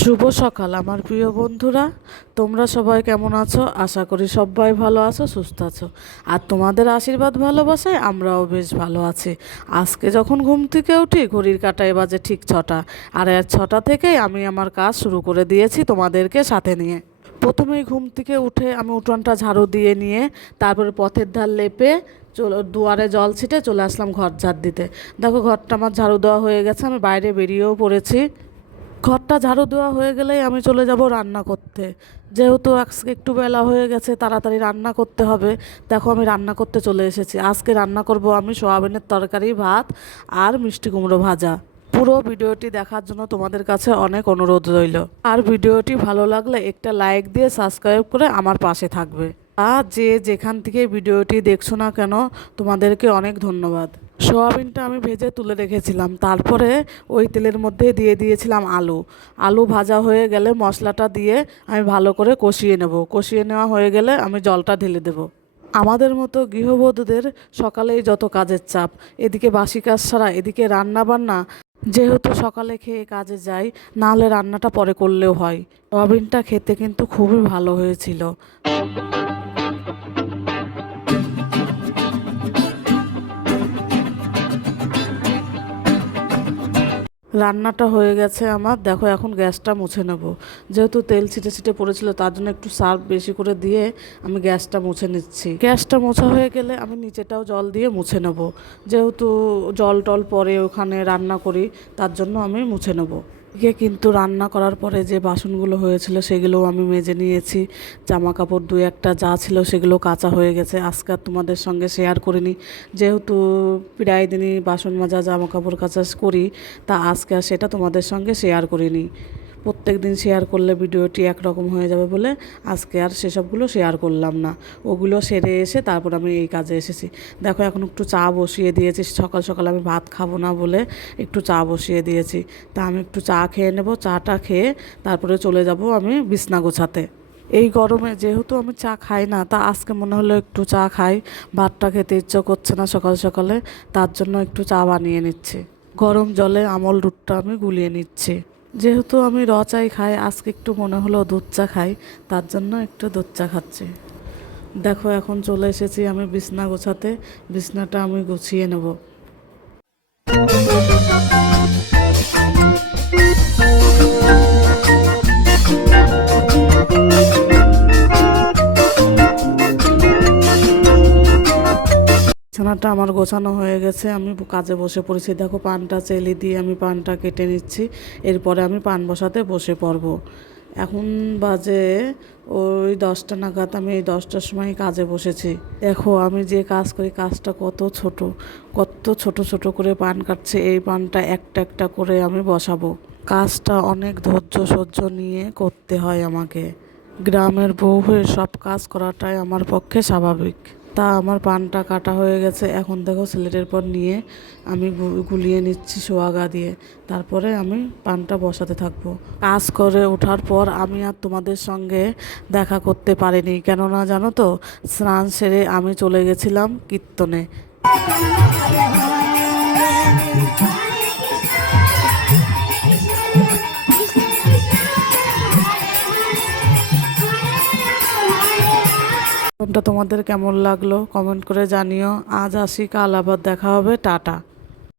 শুভ সকাল, আমার প্রিয় বন্ধুরা। তোমরা সবাই কেমন আছো? আশা করি সবাই ভালো আছো, সুস্থ আছো। আর তোমাদের আশীর্বাদ ভালোবাসায় আমরাও বেশ ভালো আছি। আজকে যখন ঘুম থেকে উঠি, ঘড়ির কাটায় বাজে ঠিক ছটা। আর এর ছটা থেকেই আমি আমার কাজ শুরু করে দিয়েছি তোমাদেরকে সাথে নিয়ে। প্রথমেই ঘুম থেকে উঠে আমি উঠোনটা ঝাড়ু দিয়ে নিয়ে, তারপরে পথের ধার লেপে চল, দুয়ারে জল ছিটে চলে আসলাম ঘর ঝাড় দিতে। দেখো, ঘরটা আমার ঝাড়ু দেওয়া হয়ে গেছে, আমি বাইরে বেরিয়েও পড়েছি। ঘরটা ঝাড়ু দেওয়া হয়ে গেলেই আমি চলে যাব রান্না করতে। যেহেতু আজকে একটু বেলা হয়ে গেছে, তাড়াতাড়ি রান্না করতে হবে। দেখো, আমি রান্না করতে চলে এসেছি। আজকে রান্না করব আমি সোয়াবিনের তরকারি, ভাত আর মিষ্টি কুমড়ো ভাজা। পুরো ভিডিওটি দেখার জন্য তোমাদের কাছে অনেক অনুরোধ রইল। আর ভিডিওটি ভালো লাগলে একটা লাইক দিয়ে সাবস্ক্রাইব করে আমার পাশে থাকবে। আর যে যেখান থেকে ভিডিওটি দেখছ না কেন, তোমাদেরকে অনেক ধন্যবাদ। সোয়াবিনটা আমি ভেজে তুলে রেখেছিলাম। তারপরে ওই তেলের মধ্যে দিয়ে দিয়েছিলাম আলু। আলু ভাজা হয়ে গেলে মশলাটা দিয়ে আমি ভালো করে কষিয়ে নেব। কষিয়ে নেওয়া হয়ে গেলে আমি জলটা ঢেলে দেবো। আমাদের মতো গৃহবধূদের সকালেই যত কাজের চাপ, এদিকে বাসি কাজ ছাড়া এদিকে রান্না বান্না যেহেতু সকালে খেয়ে কাজে যাই, নাহলে রান্নাটা পরে করলেও হয়। সোয়াবিনটা খেতে কিন্তু খুবই ভালো হয়েছিল। রান্নাটা হয়ে গেছে আমার। দেখো, এখন গ্যাসটা মুছে নেব। যেহেতু তেল ছিটে ছিটে পড়েছিল, তার জন্য একটু সার্ফ বেশি করে দিয়ে আমি গ্যাসটা মুছে নিচ্ছি। গ্যাসটা মোছা হয়ে গেলে আমি নিচেটাও জল দিয়ে মুছে নেব। যেহেতু জল টল পরে ওখানে রান্না করি, তার জন্য আমি মুছে নেব। এদিকে কিন্তু রান্না করার পরে যে বাসনগুলো হয়েছিল সেগুলোও আমি মেজে নিয়েছি। জামা কাপড় দু একটা যা ছিল সেগুলো কাঁচা হয়ে গেছে। আজকে তোমাদের সঙ্গে শেয়ার করিনি। যেহেতু প্রায় দিনই বাসন মাজা জামা কাপড় কাচা করি, তা আজকে সেটা তোমাদের সঙ্গে শেয়ার করিনি। প্রত্যেক দিন শেয়ার করলে ভিডিওটি একরকম হয়ে যাবে বলে আজকে আর সেসবগুলো শেয়ার করলাম না। ওগুলো সেরে এসে তারপর আমি এই কাজে এসেছি। দেখো, এখন একটু চা বসিয়ে দিয়েছি। সকাল সকাল আমি ভাত খাব না বলে একটু চা বসিয়ে দিয়েছি। তা আমি একটু চা খেয়ে নেব, চাটা খেয়ে তারপরে চলে যাব আমি বিছনা গোছাতে। এই গরমে যেহেতু আমি চা খাই না, তা আজকে মনে হলো একটু চা খাই। ভাতটা খেতে ইচ্ছে করছে না সকাল সকালে, তার জন্য একটু চা বানিয়ে নিচ্ছি। গরম জলে আমল দুধটা আমি গুলিয়ে নিচ্ছি। যেহেতু আমি র চাই খাই, আজকে একটু মনে হলো দুধ চা খাই, তার জন্য একটু দুধ চা খাচ্ছি। দেখো, এখন চলে এসেছি আমি বিছনা গোছাতে, বিছনাটা আমি গুছিয়ে নেব। বিছানাটা আমার গোছানো হয়ে গেছে। আমি কাজে বসে পড়েছি। দেখো, পানটা চেলি দিয়ে আমি পানটা কেটে নিচ্ছি। এরপরে আমি পান বসাতে বসে পড়ব। এখন বাজে ওই দশটা নাগাদ। আমি এই দশটার সময় কাজে বসেছি। দেখো, আমি যে কাজ করি, কাজটা কত ছোট কত ছোট ছোট করে পান কাটছে। এই পানটা একটা একটা করে আমি বসাবো। কাজটা অনেক ধৈর্য, সহ্য নিয়ে করতে হয় আমাকে। গ্রামের বউ হয়ে সব কাজ করাটাই আমার পক্ষে স্বাভাবিক। তা আমার পানটা কাটা হয়ে গেছে। এখন দেখো সিলেটের পর নিয়ে আমি গুলিয়ে নিচ্ছি সোয়াগা দিয়ে। তারপরে আমি পানটা বসাতে থাকব। কাজ করে ওঠার পর আমি আর তোমাদের সঙ্গে দেখা করতে পারিনি। কেননা জানো তো, স্নান সেরে আমি চলে গেছিলাম কীর্তনে। কোনটা তোমাদের কেমন লাগল? কমেন্ট করে জানিও। আজ আসি কাল আবার দেখা হবে। টাটা।